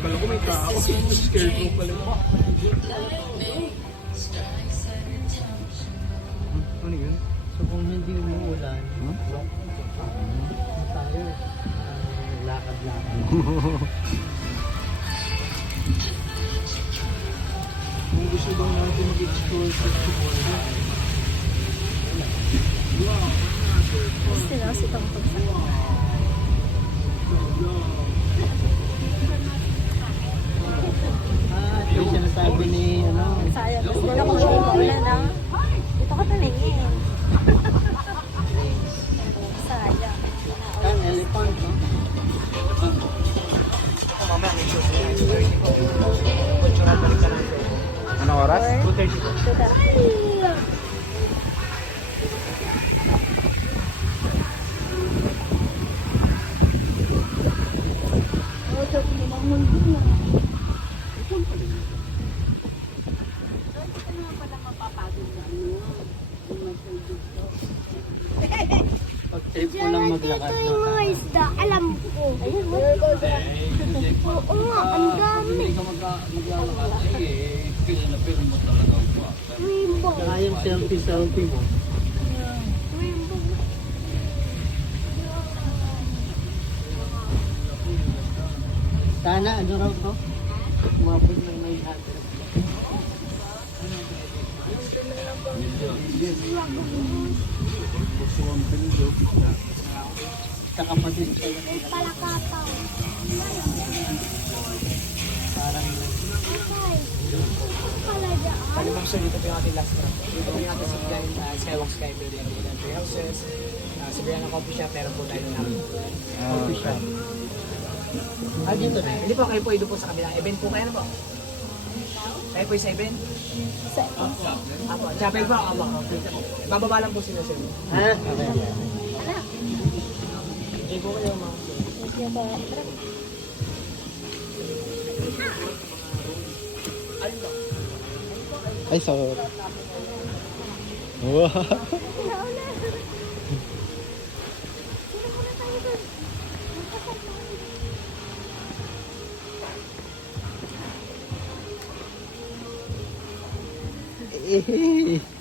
Akala ko may tao. Scarecrow pala. Ano yun? So kung hindi umuulan, tayo, lakad-lakad. Kung gusto daw natin mag-explore sa Chipotle. Sila si Tongtong sa Ito yung sinasabi ni, sayang. Tapos wala ko umuulan na. Dito ka taningin. Sayang. ang elephant, no? Mamaya may show sa 9:30 ko. Cultural balik ka lang. Ano oras? 2:30 ko. Pag trip mo lang maglakad, no? Mga isda, alam ko. Ayun, oo nga, ang dami. Hindi ka maglalakad eh, feel na feel mo talaga po. Rainbow. Saka yung selfie mo. Rainbow. Sana, ano raw to? Umabot ng 900. Saka pa din siya. May palakataw. Parang Okay. Palagyan. Kalimang sir, dito po yung ating last round. Dito po yung ating supply Skywalk Sky Building. Ilan three houses. Sabihan ng coffee shop, meron po tayo ng coffee shop. Dito na. Hindi po, kayo po ito po sa kabilang event po kayo na po. Kayo po yung sa event? Apo, chapel po, apo. Bababa lang po sila sir. Ha? Okay. Hindi po kayo mga. Ay, sorry. Wow. Eh.